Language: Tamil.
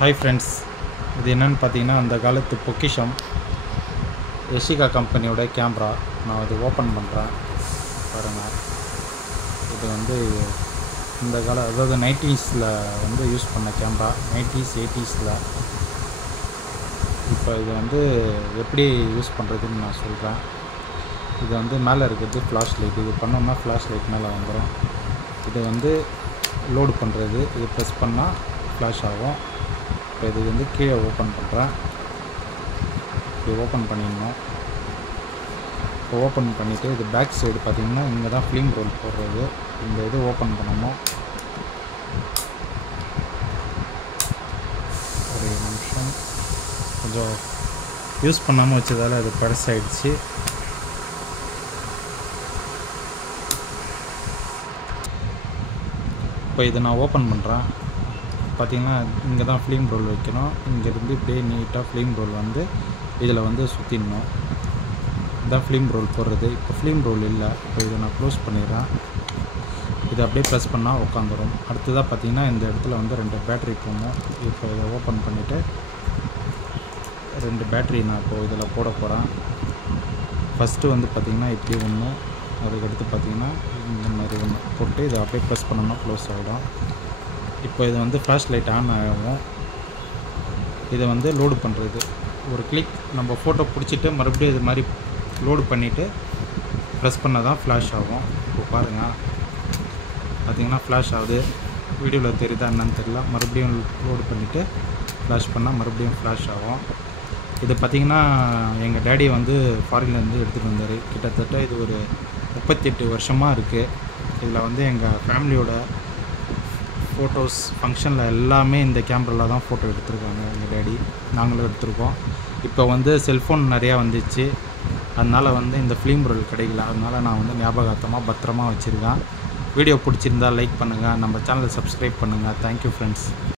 ஹாய் ஃப்ரெண்ட்ஸ், இது என்னென்னு பார்த்தீங்கன்னா அந்த காலத்து பொக்கிஷம் எஷிகா கம்பெனியோட கேமரா. நான் இது ஓப்பன் பண்ணுறேன் பாருங்கள். இது வந்து இந்த கால அதாவது 90s வந்து யூஸ் பண்ண கேமரா, 90s 80s. இப்போ இது வந்து எப்படி யூஸ் பண்ணுறதுன்னு நான் சொல்கிறேன். இது வந்து மேலே இருக்கிறது ஃப்ளாஷ் லைட். இது பண்ணோம்னா ஃப்ளாஷ் லைட் மேலே வந்துடும். இது வந்து லோடு பண்ணுறது. இது ப்ரெஸ் பண்ணால் ஃப்ளாஷ் ஆகும். இப்போ இது வந்து கீழே ஓப்பன் பண்ணுறேன். இப்படி ஓப்பன் பண்ணிடணும். இப்போ ஓப்பன் பண்ணிவிட்டு இது பேக் சைடு பார்த்திங்கன்னா இங்கே தான் ஃபிலிம் ரோல் போடுறது. இந்த இது ஓப்பன் பண்ணணும். ஒரு நிமிஷம், கொஞ்சம் யூஸ் பண்ணாமல் வச்சதால் அது பழசாயிடுச்சு. இப்போ இதை நான் ஓப்பன் பண்ணுறேன். பார்த்திங்கன்னா இங்கே தான் ஃபிலிம் ரோல் வைக்கணும். இங்கேருந்து இப்படியே நீட்டாக ஃபிலிம் ரோல் வந்து இதில் வந்து சுற்றிடணும். இதுதான் ஃபிலிம் ரோல் போடுறது. இப்போ ஃபிலிம் ரோல் இல்லை. இப்போ இதை நான் க்ளோஸ் பண்ணிடுறேன். இதை அப்படியே ப்ரெஸ் பண்ணால் உட்காந்துரும். அடுத்ததாக பார்த்திங்கன்னா இந்த இடத்துல வந்து 2 பேட்ரி போடணும். இப்போ இதை ஓப்பன் பண்ணிவிட்டு 2 பேட்ரி நான் இப்போது இதில் போட போகிறேன். ஃபஸ்ட்டு வந்து பார்த்திங்கன்னா இப்படி ஒன்று, அதுக்கடுத்து பார்த்திங்கன்னா இந்த மாதிரி ஒன்று போட்டு இதை அப்படியே ப்ரெஸ் பண்ணோம்னா க்ளோஸ் ஆகிடும். இப்போ இது வந்து ஃப்ளாஷ் லைட் ஆன் ஆகும். இதை வந்து லோடு பண்ணுறது. ஒரு கிளிக் நம்ம ஃபோட்டோ பிடிச்சிட்டு மறுபடியும் இது மாதிரி லோடு பண்ணிவிட்டு ப்ரெஸ் பண்ணால் தான் ஃப்ளாஷ் ஆகும். இப்போ பாருங்கள், பார்த்திங்கன்னா ஃப்ளாஷ் ஆகுது. வீடியோவில் தெரியுதா என்னன்னு தெரியல. மறுபடியும் லோடு பண்ணிவிட்டு ஃப்ளாஷ் பண்ணால் மறுபடியும் ஃப்ளாஷ் ஆகும். இது பார்த்திங்கன்னா எங்கள் டேடி வந்து ஃபாரின்லேருந்து எடுத்துகிட்டு வந்தார். கிட்டத்தட்ட இது ஒரு 38 வருஷமாக இருக்குது. இதில் வந்து எங்கள் ஃபேமிலியோட ஃபோட்டோஸ் ஃபங்க்ஷனில் எல்லாமே இந்த கேமராவில் தான் ஃபோட்டோ எடுத்திருக்காங்க எங்கள் டேடி. நாங்களும் எடுத்திருக்கோம். இப்போ வந்து செல்ஃபோன் நிறையா வந்துச்சு. அதனால் வந்து இந்த ஃபிலிம் ரோல் கிடைக்கல. அதனால் நான் வந்து ஞாபகார்த்தமாக பத்திரமா வச்சுருக்கேன். வீடியோ பிடிச்சிருந்தால் லைக் பண்ணுங்கள், நம்ம சேனலை சப்ஸ்கிரைப் பண்ணுங்கள். Thank you friends.